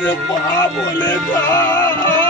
আমার পা বলে দা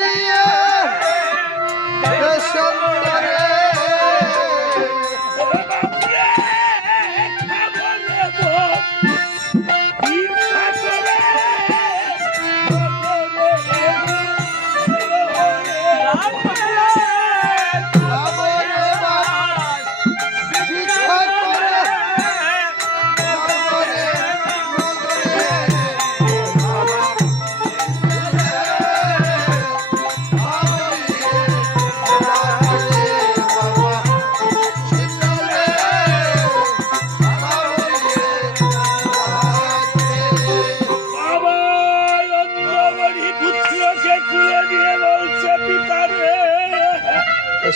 নিয়ে সন্তানের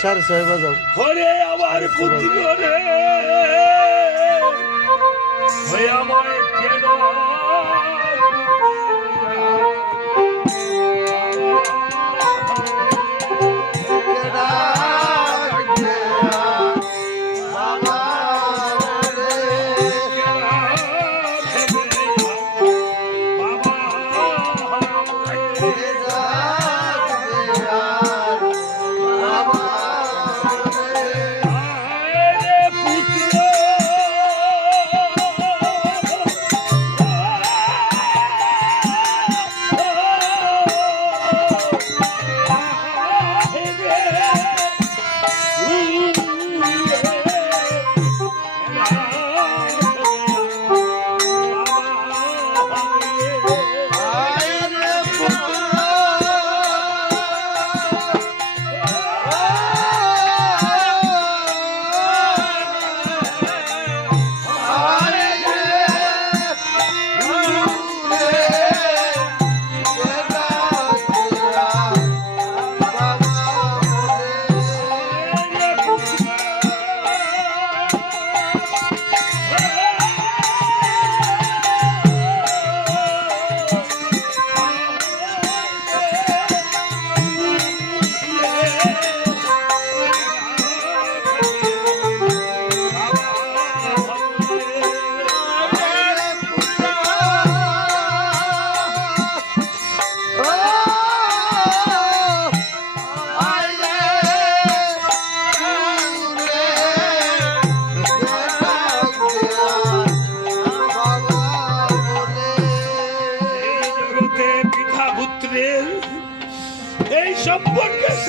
সাড়ে ছয় হরে আমার কুতিল রে হয়ে আমায় কেন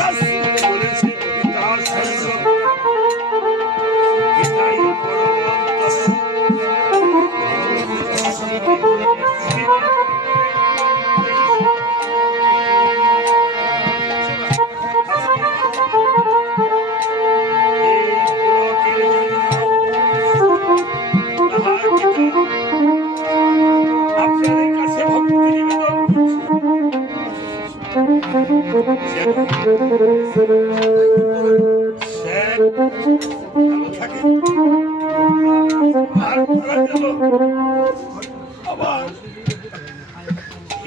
পুত্রের এই সম্পর্কে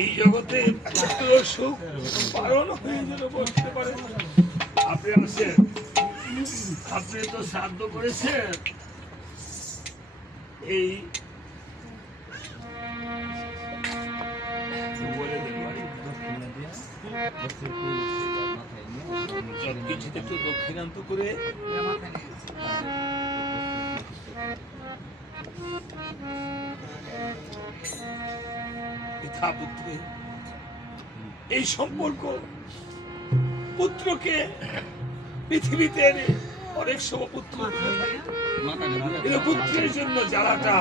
এই জগতে সুখ পালন হয়ে যেন বসতে পারে আপনি আসেন আপনি তো শ্রাদ্ধ করেছেন। এই বলে দেন একটু দক্ষিণান্ত করে। পিতা পুত্রে এই সম্পর্ক পুত্রকে পৃথিবীতে এনে অনেক সময় পুত্র কিন্তু পুত্রের জন্য জ্বালাটা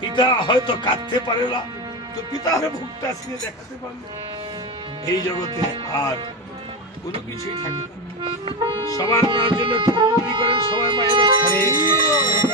পিতা হয়তো কাঁদতে পারে না তো পিতার ভুকটা আজকে দেখাতে পারল এই জগতে আর কোনো কিছুই থাকে না। সবার মায়ের জন্য করেন সবার মায়ের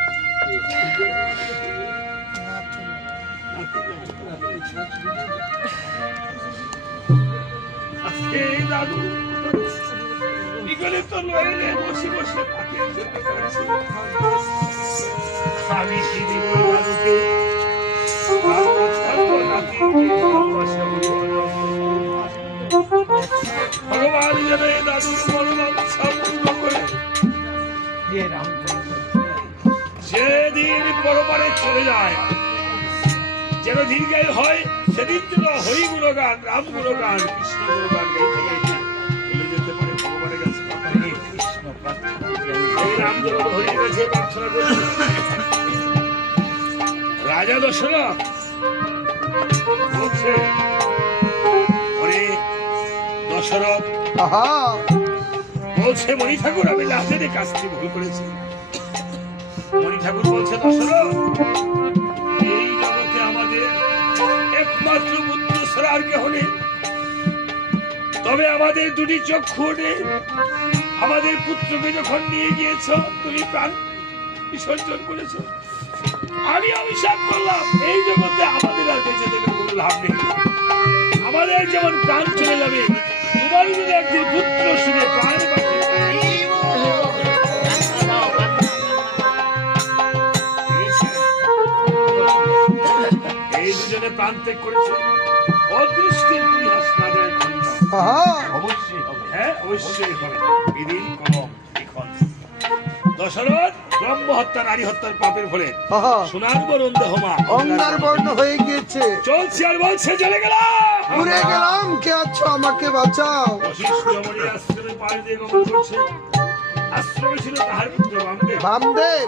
আমি ভালোবাসা ভগবান যেন এই দাদুর মনোবাঞ্ছা পূর্ণ করে যেদিন পরপারে চলে যায়। যেন দীর্ঘায়ু হয় সেদিন যেন হরি গুণগান রাম গুণগান কৃষ্ণ গুণগান গাইতে গাইতে চলে যেতে পারে ভগবানের কাছে রাম যখন হয়ে গেছে প্রার্থনা করছে। রাজা দশরথ বলছে দশরথ। বলছে মণি ঠাকুর আমি লাস্টের কাজটি ভুল করেছি। ঠাকুর বলছে দশরথ এই জগতে আমাদের একমাত্র পুত্র আর কেহ নেই। তবে আমাদের দুটি চক্ষু নেই আমাদের পুত্রকে যখন নিয়ে গিয়েছ, তুমি প্রাণ বিসর্জন করেছ। আমি অভিশাপ করলাম, এই জগতে আমাদের আর বেঁচে থেকে কোনো লাভ নেই। আমাদের যেমন প্রাণ চলে যাবে প্রাণ ত্যাগ করেছে। অদৃষ্টের পরিহাস না যায় খণ্ড আহা! হ্যাঁ অবশ্যই হবে। বিদিন কলম লিখন দশরথ ব্রহ্ম হত্যা নারী হত্যার পাপের ফলে সোনার বরণ দেহমা অঙ্গার বর্ণ হয়ে গিয়েছে। চলছে আর বলছে চলে গেলাম। ঘুরে গেলাম কে আছো আমাকে বাঁচাও। আশ্রমে ছিল তাহার পুত্র বামদেব! বামদেব